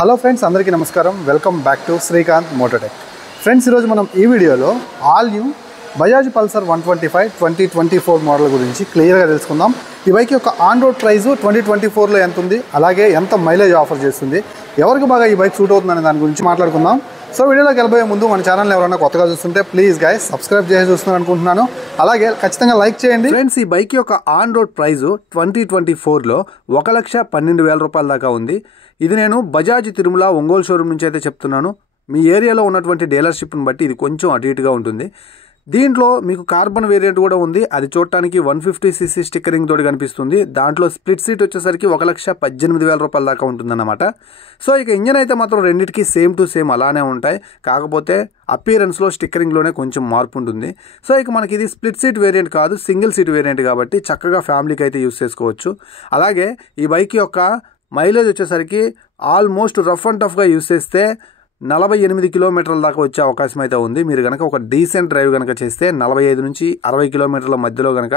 Hello friends, అందరికీ నమస్కారం. Welcome back to Srikanth Mototech. Friends, ఈరోజు మనం ఈ వీడియోలో all new Bajaj Pulsar 125 2024 model గురించి క్లియర్గా తెలుసుకుందాం. ఈ బైక్ యొక్క ఆన్ రోడ్ ప్రైస్ 2024లో ఎంత ఉంది, అలాగే ఎంత మైలేజ్ ఆఫర్ చేస్తుంది, ఎవరికి బాగా ఈ బైక్ సూట్ అవుతుందనే దాని గురించి మాట్లాడుకుందాం. సో వీడియోలోకి వెళ్ళబోయే ముందు మన ఛానల్ని ఎవరైనా కొత్తగా చూస్తుంటే ప్లీజ్ గైస్ సబ్స్క్రైబ్ చేసి చూస్తున్నారు అనుకుంటున్నాను. అలాగే ఖచ్చితంగా లైక్ చేయండి. ఫ్రెండ్స్, ఈ బైక్ యొక్క ఆన్ రోడ్ ప్రైస్ 2024లో 1,12,000 రూపాయల దాకా ఉంది. ఇది నేను బజాజ్ తిరుమల ఒంగోలు షోరూమ్ నుంచి అయితే చెప్తున్నాను. మీ ఏరియాలో ఉన్నటువంటి డీలర్షిప్ని బట్టి ఇది కొంచెం అటు ఇటుగా ఉంటుంది. దీంట్లో మీకు కార్బన్ వేరియంట్ కూడా ఉంది. అది చూడటానికి 150cc స్టిక్కరింగ్ తోటి కనిపిస్తుంది. దాంట్లో స్ప్లిట్ సీట్ వచ్చేసరికి 1,18,000 రూపాయల దాకా ఉంటుందన్నమాట. సో ఇక ఇంజన్ అయితే మాత్రం రెండింటికి సేమ్ టు సేమ్ అలానే ఉంటాయి. కాకపోతే అపియరెన్స్లో స్టిక్కరింగ్లోనే కొంచెం మార్పు ఉంటుంది. సో ఇక మనకి ఇది స్ప్లిట్ సీట్ వేరియంట్ కాదు, సింగిల్ సీట్ వేరియంట్ కాబట్టి చక్కగా ఫ్యామిలీకి అయితే యూస్ చేసుకోవచ్చు. అలాగే ఈ బైక్ యొక్క మైలేజ్ వచ్చేసరికి ఆల్మోస్ట్ రఫ్ అండ్ టఫ్గా యూస్ చేస్తే 48 కిలోమీటర్ల దాకా వచ్చే అవకాశం అయితే ఉంది. మీరు కనుక ఒక డీసెంట్ డ్రైవ్ కనుక చేస్తే 45 నుంచి 60 కిలోమీటర్ల మధ్యలో కనుక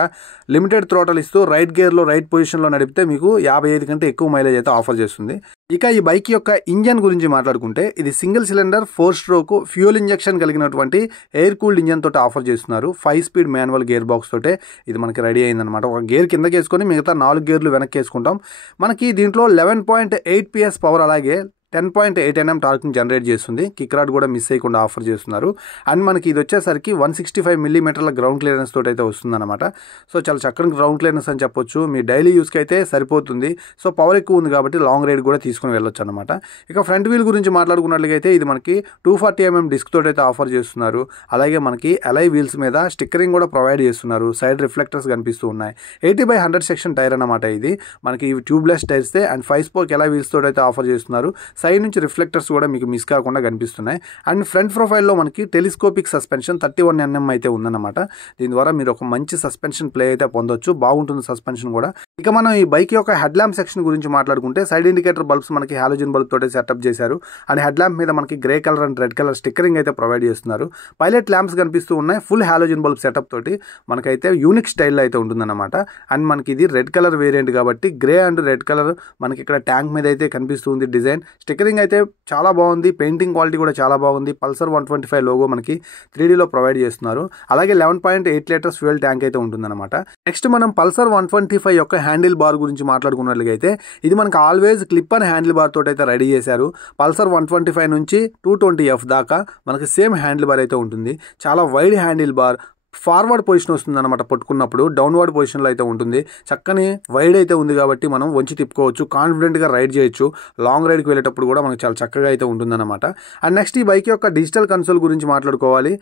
లిమిటెడ్ థ్రోటల్ ఇస్తూ రైట్ గేర్లో రైట్ పొజిషన్లో నడిపితే మీకు 55 కంటే ఎక్కువ మైలేజ్ అయితే ఆఫర్ చేస్తుంది. ఇక ఈ బైక్ యొక్క ఇంజన్ గురించి మాట్లాడుకుంటే ఇది single cylinder 4 stroke fuel injection కలిగినటువంటి ఎయిర్ కూల్డ్ ఇంజన్ తోటి ఆఫర్ చేస్తున్నారు. 5 స్పీడ్ మాన్యువల్ గేర్ బాక్స్ తోటే ఇది మనకి రెడీ అయిందనమాట. ఒక గేర్ కిందకి వేసుకొని మిగతా 4 గేర్లు వెనక్కి వేసుకుంటాం. మనకి దీంట్లో 11.8 PS పవర్, అలాగే 10.8 Nm టార్క్ని జనరేట్ చేస్తుంది. కిక్ రాడ్ కూడా మిస్ చేయకుండా ఆఫర్ చేస్తున్నారు. అండ్ మనకి ఇది వచ్చేసరికి 165 మిల్లీమీటర్ల గ్రౌండ్ క్లియరెన్స్ తోటి అయితే వస్తుందన్నమాట. సో చాలా చక్కని గ్రౌండ్ క్లియరెన్స్ అని చెప్పొచ్చు. మీ డైలీ యూస్కి అయితే సరిపోతుంది. సో పవర్ ఎక్కువ ఉంది కాబట్టి లాంగ్ రైడ్ కూడా తీసుకుని వెళ్ళొచ్చు అనమాట. ఇక ఫ్రంట్ వీల్ గురించి మాట్లాడుకున్నట్లయితే ఇది మనకి 240 mm డిస్క్ తోటి అయితే ఆఫర్ చేస్తున్నారు. అలాగే మనకి అలై వీల్స్ మీద స్టిక్కరింగ్ కూడా ప్రొవైడ్ చేస్తున్నారు. సైడ్ రిఫ్లెక్టర్స్ కనిపిస్తూ ఉన్నాయి. 80/100 సెక్షన్ టైర్ అనమాట. ఇది మనకి tubeless tyres and 5 spoke Alai wheels తోటి అయితే ఆఫర్ చేస్తున్నారు. సైడ్ నుంచి రిఫ్లెక్టర్స్ కూడా మీకు మిస్ కాకుండా కనిపిస్తున్నాయి. అండ్ ఫ్రంట్ ప్రొఫైల్లో మనకి టెలిస్కోపిక్ సస్పెన్షన్ 31 mm అయితే ఉందన్నమాట. దీని ద్వారా మీరు ఒక మంచి సస్పెన్షన్ ప్లే అయితే పొందొచ్చు. బాగుంటుంది సస్పెన్షన్ కూడా. ఇక మనం ఈ బైక్ యొక్క హెడ్ ల్యాంప్ సెక్షన్ గురించి మాట్లాడుకుంటే సైడ్ ఇండికేటర్ బల్బ్స్ మనకి హాలోజన్ బల్బ్ తోటి సెటప్ చేశారు. అండ్ హెడ్ ల్యాంప్ మీద మనకి grey colour and red colour stickering అయితే ప్రొవైడ్ చేస్తున్నారు. పైలట్ ల్యాంప్స్ కనిపిస్తూ ఉన్నాయి. ఫుల్ హాలోజన్ బల్బ్ సెటప్ తోటి మనకైతే యూనిక్ స్టైల్లో అయితే ఉంటుందన్నమాట. అండ్ మనకి ఇది రెడ్ కలర్ వేరియంట్ కాబట్టి గ్రే అండ్ రెడ్ కలర్ మనకి ఇక్కడ ట్యాంక్ మీద అయితే కనిపిస్తుంది డిజైన్. స్టిక్కరింగ్ అయితే చాలా బాగుంది. పెయింటింగ్ క్వాలిటీ కూడా చాలా బాగుంది. పల్సర్ 125 లోగో మనకి 3Dలో ప్రొవైడ్ చేస్తున్నారు. అలాగే 11.8 లీటర్స్ ఫ్యూయల్ ట్యాంక్ అయితే ఉంటుందన్నమాట. నెక్స్ట్ మనం పల్సర్ 125 యొక్క హ్యాండిల్ బార్ గురించి మాట్లాడుకున్నట్లయితే ఇది మనకి always clip and handle bar తోటి అయితే రెడీ చేశారు. పల్సర్ 125 నుంచి 220F దాకా మనకి సేమ్ హ్యాండిల్ బార్ అయితే ఉంటుంది. చాలా wide handle bar, forward position వస్తుంది అనమాట. పట్టుకున్నప్పుడు డౌన్వర్డ్ పొజిషన్లో అయితే ఉంటుంది. చక్కని వైడ్ అయితే ఉంది కాబట్టి మనం వంచి తిప్పుకోవచ్చు, కాన్ఫిడెంట్గా రైడ్ చేయొచ్చు. లాంగ్ రైడ్కి వెళ్ళేటప్పుడు కూడా మనకు చాలా చక్కగా అయితే ఉంటుందన్నమాట. అండ్ నెక్స్ట్ ఈ బైక్ యొక్క డిజిటల్ కన్సోల్ గురించి మాట్లాడుకోవాలి.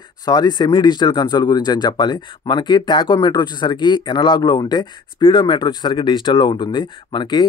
సెమీ డిజిటల్ కన్సోల్ గురించి అని చెప్పాలి. మనకి టాకోమీటర్ వచ్చేసరికి ఎనలాగ్లో ఉంటే స్పీడోమీటర్ వచ్చేసరికి డిజిటల్లో ఉంటుంది. మనకి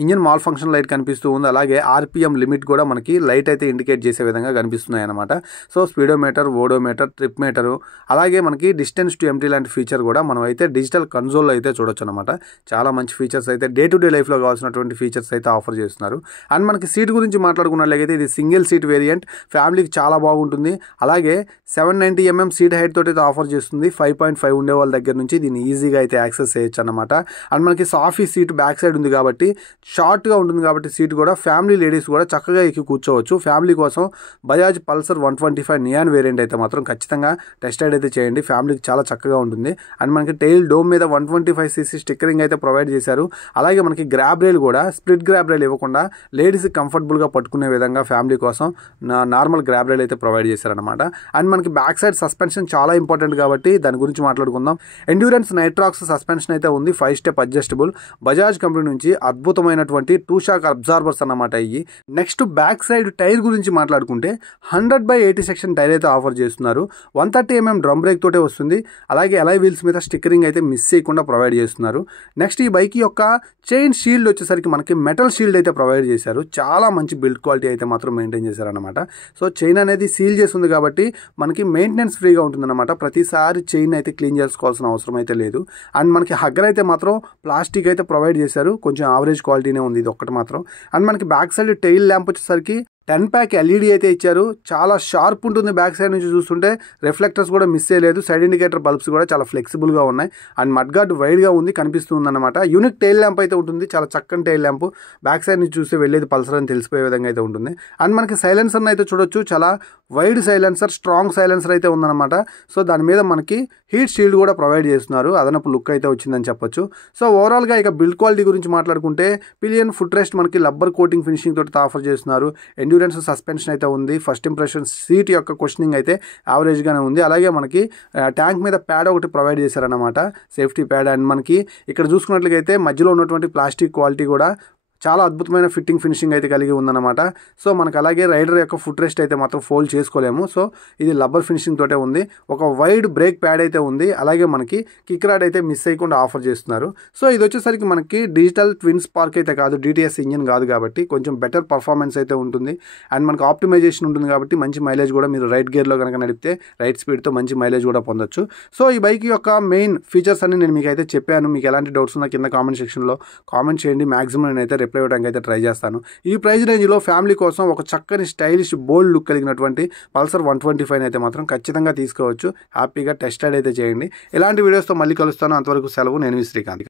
ఇంజిన్ మాల్ ఫంక్షన్ లైట్ కనిపిస్తూ ఉంది. అలాగే RPM లిమిట్ కూడా మనకి లైట్ అయితే ఇండికేట్ చేసే విధంగా కనిపిస్తున్నాయి అనమాట. So speedometer, odometer, trip meter, అలాగే మనకి డిస్టెన్స్ టు ఎంటీ లాంటి ఫీచర్ కూడా మనం అయితే డిజిటల్ కన్సోల్లో అయితే చూడొచ్చు అనమాట. చాలా మంచి ఫీచర్స్ అయితే డే టు డే లైఫ్లో కావాల్సినటువంటి ఫీచర్స్ అయితే ఆఫర్ చేస్తున్నారు. అండ్ మనకి సీట్ గురించి మాట్లాడుకున్నట్లయితే ఇది సింగిల్ సీట్ వేరియంట్, ఫ్యామిలీకి చాలా బాగుంటుంది. అలాగే 790 mm సీట్ హైట్ తోటి అయితే ఆఫర్ చేస్తుంది. 5.5 ఉండే వాళ్ళ దగ్గర నుంచి దీన్ని ఈజీగా అయితే యాక్సెస్ చేయొచ్చు అనమాట. అండ్ మనకి సాఫీ సీట్ బ్యాక్ సైడ్ ఉంది కాబట్టి షార్ట్గా ఉంటుంది కాబట్టి సీట్ కూడా ఫ్యామిలీ లేడీస్ కూడా చక్కగా ఎక్కి కూర్చోవచ్చు. ఫ్యామిలీ కోసం బజాజ్ పల్సర్ 125 నియాన్ వేరియంట్ అయితే మాత్రం ఖచ్చితంగా టెస్ట్ రైడ్ అయితే చేయండి. ఫ్యామిలీకి చాలా చక్కగా ఉంటుంది. అండ్ మనకి టైల్ డోమ్ మీద 125cc స్టిక్కరింగ్ అయితే ప్రొవైడ్ చేశారు. అలాగే మనకి గ్రాబ్ రైల్ కూడా స్ప్లిట్ గ్రాబ్ రైల్ ఇవ్వకుండా లేడీస్కి కంఫర్టబుల్గా పట్టుకునే విధంగా ఫ్యామిలీ కోసం నార్మల్ గ్రాబ్ రైల్ అయితే ప్రొవైడ్ చేశారనమాట. అండ్ మనకి బ్యాక్ సైడ్ సస్పెన్షన్ చాలా ఇంపార్టెంట్ కాబట్టి దాని గురించి మాట్లాడుకుందాం. ఎండ్యూరెన్స్ నైట్రాక్స్ సస్పెన్షన్ అయితే ఉంది. 5 స్టెప్ అడ్జస్టబుల్ బజాజ్ కంపెనీ నుంచి అద్భుతమైనటువంటి 2 షాక్ అబ్జార్బర్స్ అన్నమాట ఇవి. నెక్స్ట్ బ్యాక్ సైడ్ టైర్ గురించి మాట్లాడుకుంటే 100/80 సెక్షన్ టైర్ అయితే ఆఫర్ చేస్తున్నారు. 130 mm డ్రమ్ బ్రేక్ తోటే వస్తుంది. అలాగే అలై వీల్స్ మీద స్టిక్కరింగ్ అయితే మిస్ చేయకుండా ప్రొవైడ్ చేస్తున్నారు. నెక్స్ట్ ఈ బైక్ యొక్క చైన్ షీల్డ్ వచ్చేసరికి మనకి మెటల్ షీల్డ్ అయితే ప్రొవైడ్ చేశారు. చాలా మంచి బిల్డ్ క్వాలిటీ అయితే మాత్రం మెయింటైన్ చేశారనమాట. సో చైన్ అనేది సీల్ చేస్తుంది కాబట్టి మనకి మెయింటెనెన్స్ ఫ్రీగా ఉంటుందన్నమాట. ప్రతిసారి చైన్ అయితే క్లీన్ చేసుకోవాల్సిన అవసరం అయితే లేదు. అండ్ మనకి హగ్గర్ అయితే మాత్రం ప్లాస్టిక్ అయితే ప్రొవైడ్ చేశారు. కొంచెం యావరేజ్ క్వాలిటీనే ఉంది ఇది ఒక్కటి మాత్రం. అండ్ మనకి బ్యాక్ సైడ్ టెయిల్ ల్యాంప్ వచ్చేసరికి 10 ప్యాక్ ఎల్ఈడి అయితే ఇచ్చారు. చాలా షార్ప్ ఉంటుంది. బ్యాక్ సైడ్ నుంచి చూస్తుంటే రిఫ్లెక్టర్స్ కూడా మిస్ అయ్యలేదు. సైడ్ ఇండికేటర్ బల్బ్స్ కూడా చాలా ఫ్లెక్సిబుల్గా ఉన్నాయి. అండ్ మడ్ గార్డ్ వైడ్గా ఉంది, కనిపిస్తుంది అనమాట. యూనిక్ టైల్ ల్యాంప్ అయితే ఉంటుంది, చాలా చక్కని టైల్ ల్యాంప్. బ్యాక్ సైడ్ నుంచి చూస్తే వెళ్ళేది పల్సర్ అని తెలిసిపోయే విధంగా అయితే ఉంటుంది. అండ్ మనకి సైలెన్సర్ అయితే చూడొచ్చు, చాలా వైడ్ సైలెన్సర్, స్ట్రాంగ్ సైలెన్సర్ అయితే ఉందన్నమాట. సో దాని మీద మనకి హీట్ షీల్డ్ కూడా ప్రొవైడ్ చేస్తున్నారు. అదనపు లుక్ అయితే వచ్చిందని చెప్పొచ్చు. సో ఓవరాల్గా ఇక బిల్డ్ క్వాలిటీ గురించి మాట్లాడుకుంటే పిలియన్ ఫుట్ రెస్ట్ మనకి లబ్బర్ కోటింగ్ ఫినిషింగ్ తోటి ఆఫర్ చేస్తున్నారు. ఎండ్యూరెన్స్ సస్పెన్షన్ అయితే ఉంది. ఫస్ట్ ఇంప్రెషన్ సీట్ యొక్క క్వశ్చనింగ్ అయితే యావరేజ్గానే ఉంది. అలాగే మనకి ట్యాంక్ మీద ప్యాడ్ ఒకటి ప్రొవైడ్ చేశారన్నమాట, సేఫ్టీ ప్యాడ్. అండ్ మనకి ఇక్కడ చూసుకున్నట్లయితే మధ్యలో ఉన్నటువంటి ప్లాస్టిక్ క్వాలిటీ కూడా చాలా అద్భుతమైన ఫిట్టింగ్ ఫినిషింగ్ అయితే కలిగి ఉందన్నమాట. సో మనకు అలాగే రైడర్ యొక్క ఫుట్ రెస్ట్ అయితే మాత్రం ఫోల్డ్ చేసుకోలేము. సో ఇది లబ్బర్ ఫినిషింగ్ తోటే ఉంది. ఒక వైడ్ బ్రేక్ ప్యాడ్ అయితే ఉంది. అలాగే మనకి కిక్ రాడ్ అయితే మిస్ అయ్యకుండా ఆఫర్ చేస్తున్నారు. సో ఇది వచ్చేసరికి మనకి డిజిటల్ ట్విన్ స్పార్క్ అయితే కాదు, డిటిఎస్ ఇంజిన్ కాదు కాబట్టి కొంచెం బెటర్ పర్ఫార్మెన్స్ అయితే ఉంటుంది. అండ్ మనకు ఆప్టిమైజేషన్ ఉంటుంది కాబట్టి మంచి మైలేజ్ కూడా మీరు రైట్ గేర్లో కనుక నడిపితే రైట్ స్పీడ్తో మంచి మైలేజ్ కూడా పొందొచ్చు. సో ఈ బైక్ యొక్క మెయిన్ ఫీచర్స్ అన్ని నేను మీకు అయితే చెప్పాను. మీకు ఎలాంటి డౌట్స్ ఉన్నా కింద కామెంట్ సెక్షన్లో కామెంట్ చేయండి. మ్యాక్సిమం నేనైతే రిప్లై ఇవ్వడానికి అయితే ట్రై చేస్తాను. ఈ ప్రైస్ రేంజ్లో ఫ్యామిలీ కోసం ఒక చక్కని స్టైలిష్ బోల్డ్ లుక్ కలిగినటువంటి పల్సర్ 125 అయితే మాత్రం ఖచ్చితంగా తీసుకోవచ్చు. హ్యాపీగా టెస్ట్ రైడ్ అయితే చేయండి. ఇలాంటి వీడియోస్తో మళ్ళీ కలుస్తాను. అంతవరకు సెలవు. నేను మీ శ్రీకాంత్.